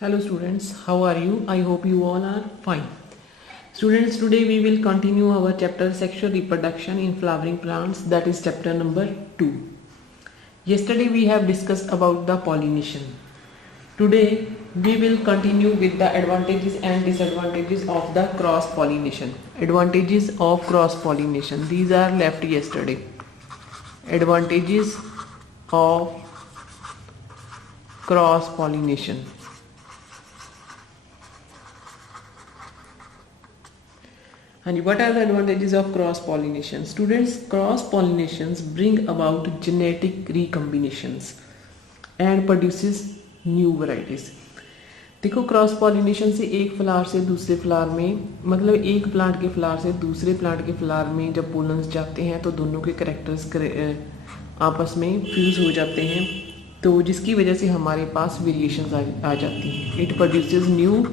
Hello students, how are you? I hope you all are fine. Students, today we will continue our chapter sexual reproduction in flowering plants, that is chapter number 2. Yesterday we have discussed about the pollination. Today we will continue with the advantages and disadvantages of the cross pollination. Advantages of cross pollination. These are left yesterday. Advantages of cross pollination. And what are the advantages of cross pollination? Students, cross pollinations bring about genetic recombinations and produces new varieties. देखो, cross pollination से एक flower से दूसरे flower में, मतलब एक plant के flower से दूसरे प्लांट के फ्लावर में जब पोलन्स जाते हैं तो दोनों के करेक्टर्स आपस में फ्यूज हो जाते हैं, तो जिसकी वजह से हमारे पास वेरिएशंस आ जाती हैं. It produces new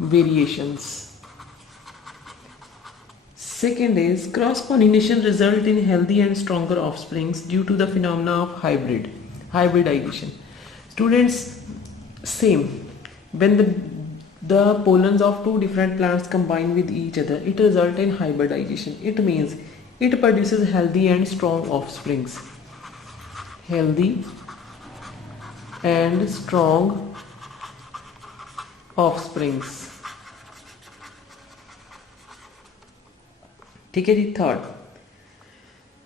variations. Second is cross-pollination result in healthy and stronger offsprings due to the phenomena of hybridization. Students, same. When the pollens of two different plants combine with each other, it results in hybridization. It means it produces healthy and strong offsprings. Healthy and strong offsprings. ठीक है जी. Third,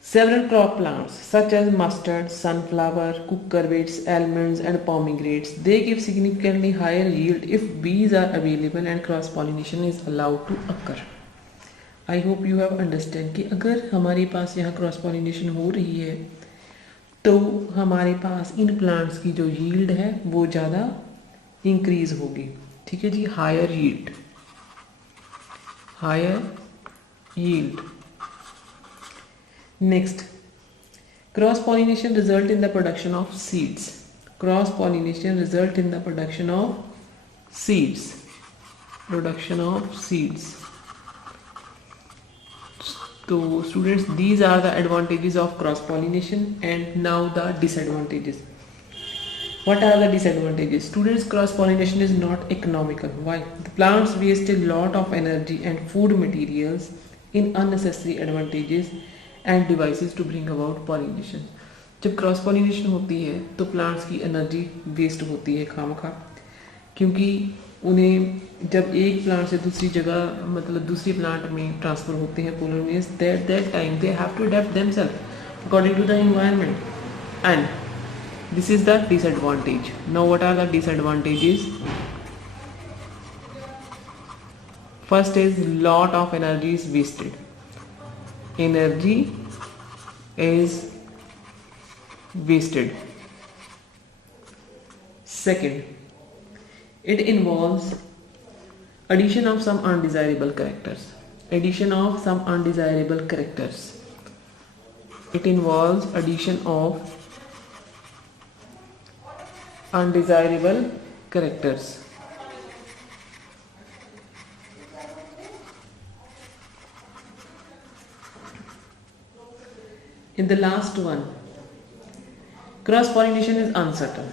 several crop plants such as mustard, sunflower, cucurbits, almonds and pomegranates, they give significantly higher yield if bees are available and cross pollination is allowed to occur. I hope you have understand कि अगर हमारे पास यहाँ cross pollination हो रही है तो हमारे पास in plants की जो यील्ड है वो ज़्यादा इंक्रीज होगी. ठीक है जी. Higher yield, higher yield. Next, cross pollination result in the production of seeds. Cross pollination result in the production of seeds. Production of seeds. So students, these are the advantages of cross pollination, and now the disadvantages. What are the disadvantages? Students, cross pollination is not economical. Why? The plants waste a lot of energy and food materials in unnecessary advantages and devices to bring about pollination. जब cross pollination होती है तो plants की energy waste होती है खामखा, क्योंकि उन्हें जब एक प्लांट से दूसरी जगह, मतलब दूसरी प्लांट में ट्रांसफर होते हैं polar waves, that time they have to adapt themselves according to the environment, and this is the disadvantage. Now what are the disadvantages? First is lot of energy is wasted. Energy is wasted. Second, it involves addition of some undesirable characters. Addition of some undesirable characters. It involves addition of undesirable characters. In the last one, cross pollination is uncertain.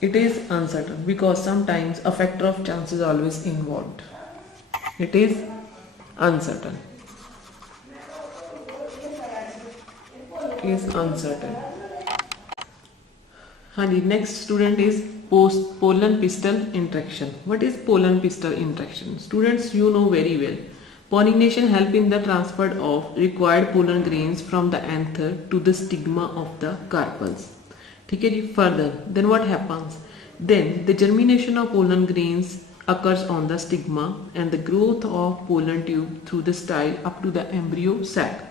It is uncertain because sometimes a factor of chance is always involved. It is uncertain. It is uncertain. Hanji, next student is pollen pistil interaction. What is pollen pistil interaction? Students, you know very well. Pollination help in the transfer of required pollen grains from the anther to the stigma of the carpels. ठीक है जी. Further, then what happens? Then the germination of pollen grains occurs on the stigma and the growth of pollen tube through the style up to the embryo sac.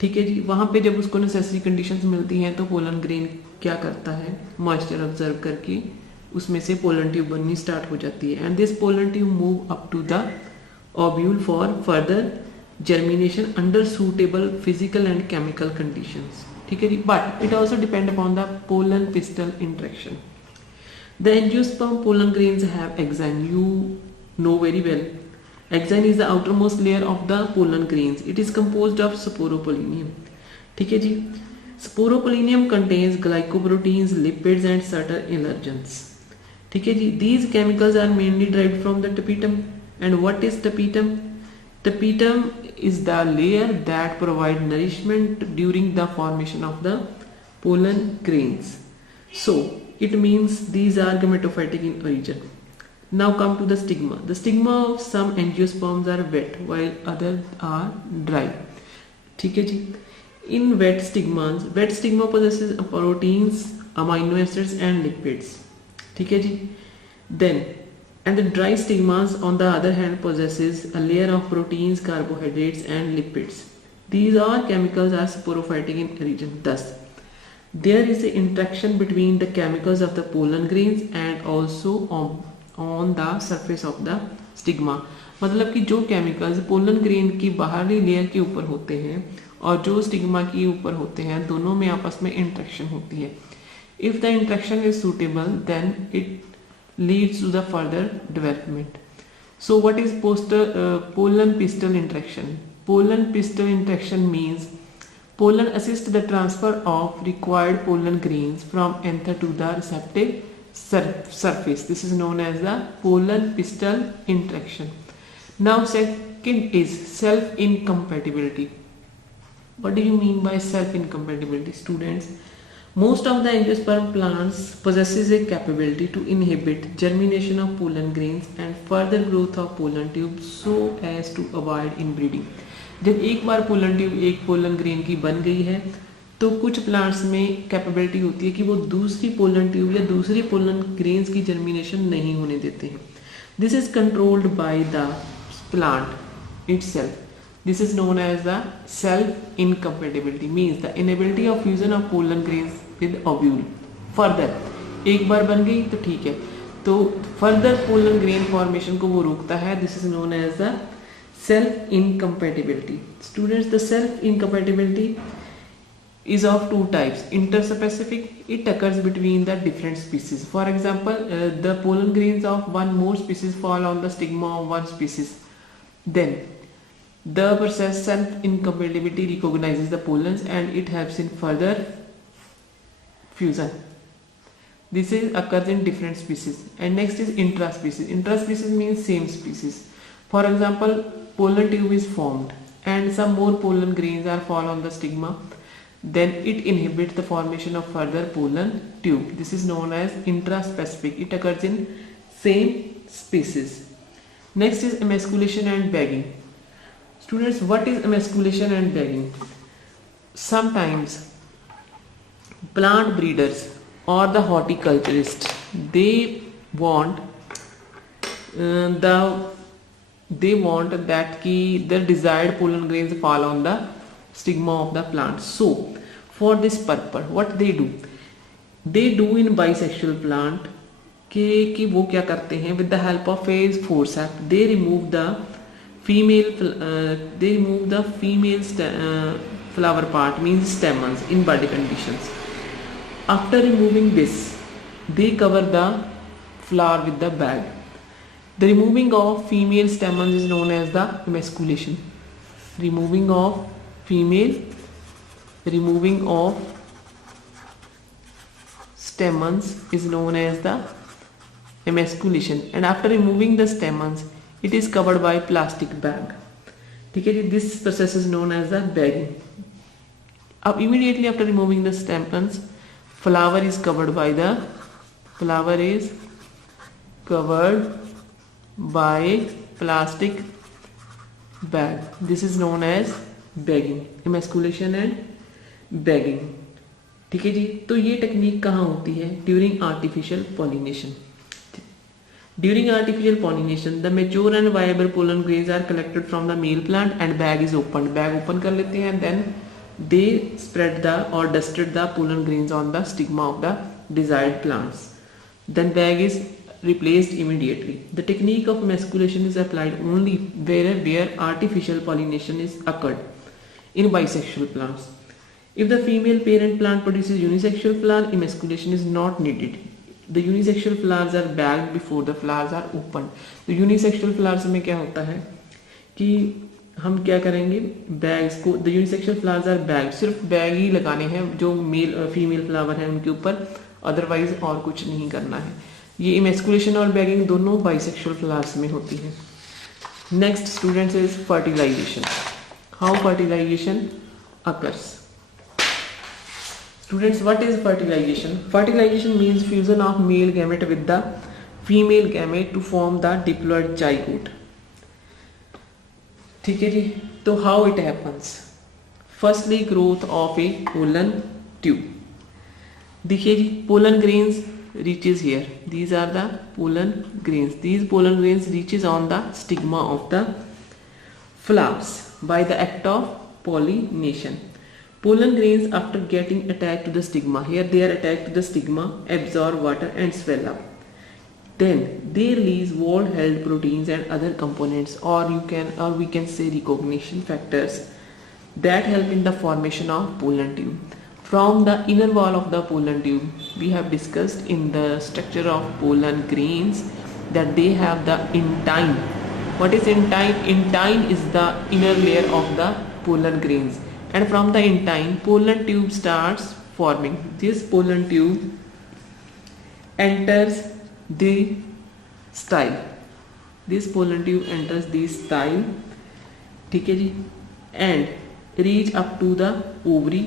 ठीक है जी. वहाँ पे जब उसको necessary conditions मिलती हैं तो पोलन ग्रेन क्या करता है, मॉइस्चर ऑब्जर्व करके उसमें से पोलन ट्यूब बननी स्टार्ट हो जाती है, and this pollen tube move up to the ovule for further germination under suitable physical and chemical conditions. ठीक है जी. But it also depend upon the pollen pistil interaction. The angiosperm pollen grains have exine. You know very well. Axine is the outermost layer of the pollen grains. It is composed of sporopollineum. ठीक है जी. Sporopollineum contains glycoproteins, lipids and certain allergens. ठीक है जी. These chemicals are mainly derived from the tapetum. And what is tapetum? Tapetum is the layer that provide nourishment during the formation of the pollen grains. So it means these are gametophytic in origin. Now come to the stigma. The stigma of some angiosperms are wet while others are dry. ठीक है जी. In wet stigma possesses proteins, amino acids and lipids. ठीक है जी. Then and the dry stigmas on the other hand possesses a layer of proteins, carbohydrates and lipids. These all chemicals are sporophytic in origin. Thus there is an interaction between the chemicals of the pollen grains and also on the surface of the stigma. मतलब कि जो chemicals pollen grain की बाहरी layer के ऊपर होते हैं और जो स्टिग्मा के ऊपर होते हैं, दोनों में आपस में इंटरेक्शन होती है. If the interaction is suitable, then it leads to the further development. So what is pollen pistil interaction? Pollen pistil interaction means pollen assists the transfer of required pollen grains from anther to the receptive surface. This is known as the pollen pistil interaction. Now second is self-incompatibility. What do you mean by self-incompatibility, students? Most of the angiosperm plants possesses a capability to inhibit germination of pollen grains and further growth of pollen tubes so as to avoid inbreeding. जब एक बार pollen tube एक pollen grain की बन गई है तो कुछ plants में कैपेबिलिटी होती है कि वो दूसरी पोलन ट्यूब या दूसरी पोलन ग्रेन्स की जर्मिनेशन नहीं होने देते हैं. This is controlled by the plant itself. This is known as the self-incompatibility, means the inability of fusion of pollen grains with ovule. Further, एक बार बन गई तो ठीक है, तो further pollen grain formation को वो रोकता है. This is known as the self-incompatibility. Students, the self-incompatibility is of two types. Interspecific, it occurs between the different species. For example, the pollen grains of one more species fall on the stigma of one species. Then the process self-incompatibility recognizes the pollens and it helps in further fusion. This occurs in different species. And next is intraspecies. Intraspecies means same species. For example, pollen tube is formed and some more pollen grains are fall on the stigma. Then it inhibits the formation of further pollen tube. This is known as intraspecific. It occurs in same species. Next is emasculation and bagging. Students, what is emasculation and bagging? Sometimes plant breeders or the horticulturists, they want that the desired pollen grains fall on the stigma of the plant. So for this purpose what they do in bisexual plant कि वो क्या करते हैं, with the help of a forceps they remove the female flower part, means stamens, in bud conditions. After removing this, they cover the flower with the bag. The removing of female stamens is known as the emasculation. Removing of stamens is known as the emasculation. And after removing the stamens, it is covered by plastic bag. ठीक है जी. This process is known as the bagging. अब immediately after removing the stamens, flower is covered by plastic bag. This is known as bagging, emasculation and bagging. ठीक है जी. तो ये technique कहाँ होती है? During artificial pollination. During artificial pollination, the mature and viable pollen grains are collected from the male plant and bag is opened. Bag open कर लेते हैं, then they spread or dusted the pollen grains on the stigma of the desired plants. Then bag is replaced immediately. The technique of emasculation is applied only where artificial pollination is occurred in bisexual plants. If the female parent plant produces unisexual flower, emasculation is not needed. The unisexual flowers are bagged before the flowers are opened. तो unisexual flowers में क्या होता है कि हम क्या करेंगे, bags को, the unisexual flowers are bagged, सिर्फ बैग ही लगाने हैं जो मेल फीमेल फ्लावर है उनके ऊपर, अदरवाइज और कुछ नहीं करना है. ये इमेस्कुलेशन और बैगिंग दोनों बाइसेक्सुअल फ्लावर्स में होती है। Next students is fertilisation. How fertilisation occurs? Students, what is fertilization? Fertilization means fusion of male gamete with the female gamete to form the diploid zygote. ठीक है जी। तो how it happens? Firstly, growth of a pollen tube. देखिए जी, pollen grains reaches here. These are the pollen grains. These pollen grains reaches on the stigma of the flowers by the act of pollination. Pollen grains, after getting attached to the stigma, here they are attached to the stigma, absorb water and swell up. Then they release wall-held proteins and other components, or we can say recognition factors that help in the formation of pollen tube. From the inner wall of the pollen tube, we have discussed in the structure of pollen grains that they have the intine. What is intine? Intine is the inner layer of the pollen grains, and from the intine, pollen tube starts forming. This pollen tube enters the style. This pollen tube enters the style, ठीक है जी, and reach up to the ovary.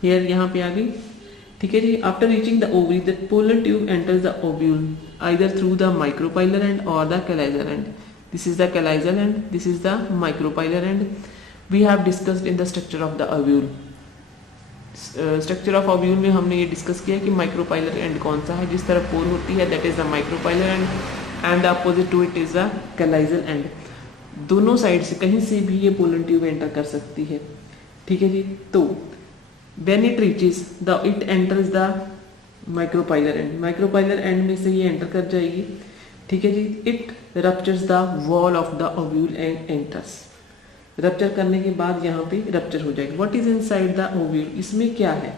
Here यहाँ पे आ गई, ठीक है जी। After reaching the ovary, the pollen tube enters the ovule either through the micropylar end or the calisal end. This is the calisal end, this is the micropylar end. We have discussed in the structure of the ovule. Structure of ovule में हमने ये discuss किया कि micropylar and कौन सा है, जिस तरफ पोर होती है that is the micropylar end, and the opposite to it is the chalazal end. दोनों साइड से कहीं से भी ये पोलन ट्यूब एंटर कर सकती है, ठीक है जी। तो when it reaches the it enters the micropylar end, micropylar end में से ये एंटर कर जाएगी, ठीक है जी। It ruptures the wall of the ovule and enters. Rupture करने के बाद यहाँ पे रप्चर हो जाएगी। What is inside the ovule? इसमें क्या है?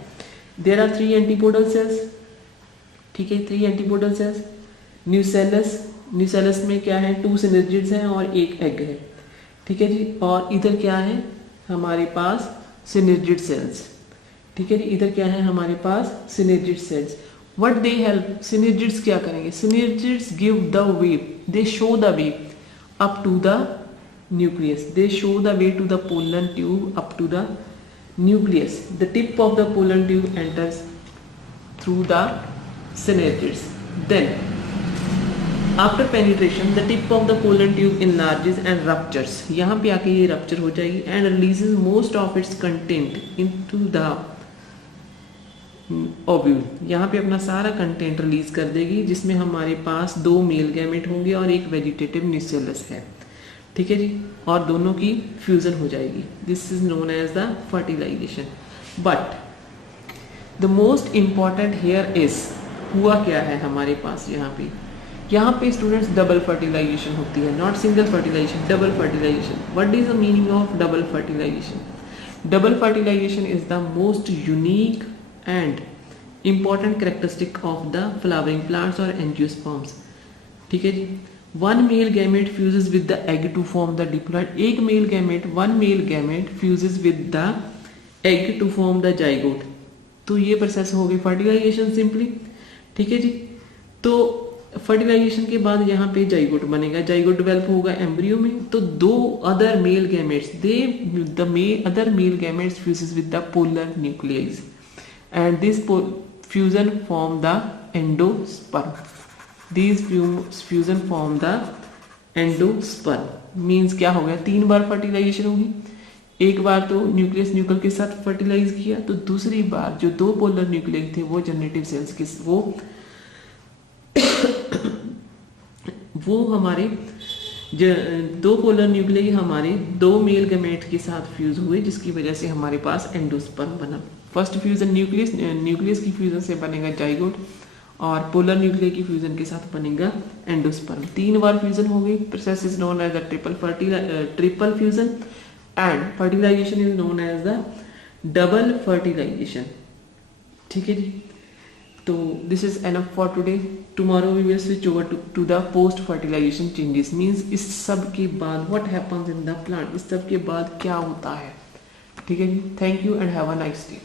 देयर आर 3 एंटीपोडल सेल्स, ठीक है, 3 एंटीपोडल सेल्स। न्यूसेलस, न्यूसेलस में क्या है? 2 सिनर्जिड्स हैं और 1 एग है, ठीक है जी। और इधर क्या है हमारे पास? सिनर्जिड सेल्स, ठीक है जी। इधर क्या है हमारे पास? Synergid cells. What they help? Synergids क्या करेंगे? Synergids give the way, they show the way up to the nucleus. They show the way to the pollen tube up to the nucleus. The tip of the pollen tube enters through the synergids. Then after penetration the tip of the pollen tube enlarges and ruptures. यहाँ पे आके ये rupture हो जाएगी and releases most of its content into the ovule. यहाँ पे अपना सारा कंटेंट रिलीज कर देगी, जिसमें हमारे पास 2 मेल गैमेट होंगे और एक वेजिटेटिव न्यूसेलस है, ठीक है जी। और दोनों की फ्यूजन हो जाएगी। This is known as the fertilisation. But the most important here is, हुआ क्या है हमारे पास यहाँ पे स्टूडेंट्स डबल फर्टिलाइजेशन होती है, not single fertilisation, double fertilisation. What is the meaning of double fertilisation? Double fertilisation is the most unique and important characteristic of the flowering plants और angiosperms, ठीक है जी। One male gamete fuses with the egg to form the diploid. एक male gamete, one male gamete fuses with the egg to form the zygote. तो ये process हो गई fertilisation simply, ठीक है जी। तो फर्टिलाइजेशन के बाद यहाँ पे जाइगोट बनेगा, जाइगोट डेवलप होगा एम्ब्रियो में। तो 2 other male gametes, other male gametes fuses with the polar nucleus and this fusion form the endosperm. These fusion form the endosperm. Means क्या हो गया? 3 बार फर्टिलाइजेशन होगी। एक बार तो न्यूक्लियस न्यूक्लियस के साथ फर्टिलाइज किया, तो दूसरी बार जो 2 पोलर न्यूक्लियस थे वो जनरेटिव सेल्स के वो हमारे 2 पोलर न्यूक्लियस हमारे 2 मेल गैमेट के साथ फ्यूज हुए, जिसकी वजह से हमारे पास एंडोस्पर्म बना। फर्स्ट फ्यूजन न्यूक्लियस की फ्यूजन से बनेगा जाइगोट और पोलर न्यूक्लियर की फ्यूजन के साथ बनेगा एंडोस्पर्म। 3 बार फ्यूजन हो गई। Process is known as the triple fusion and fertilisation is known as the double fertilisation, ठीक है जी। तो this is enough for today. Tomorrow we will switch over to the post fertilisation changes. Means इस सब के बाद what happens in the plant, इस सब के बाद क्या होता है, ठीक है जी। Thank you and have a nice day.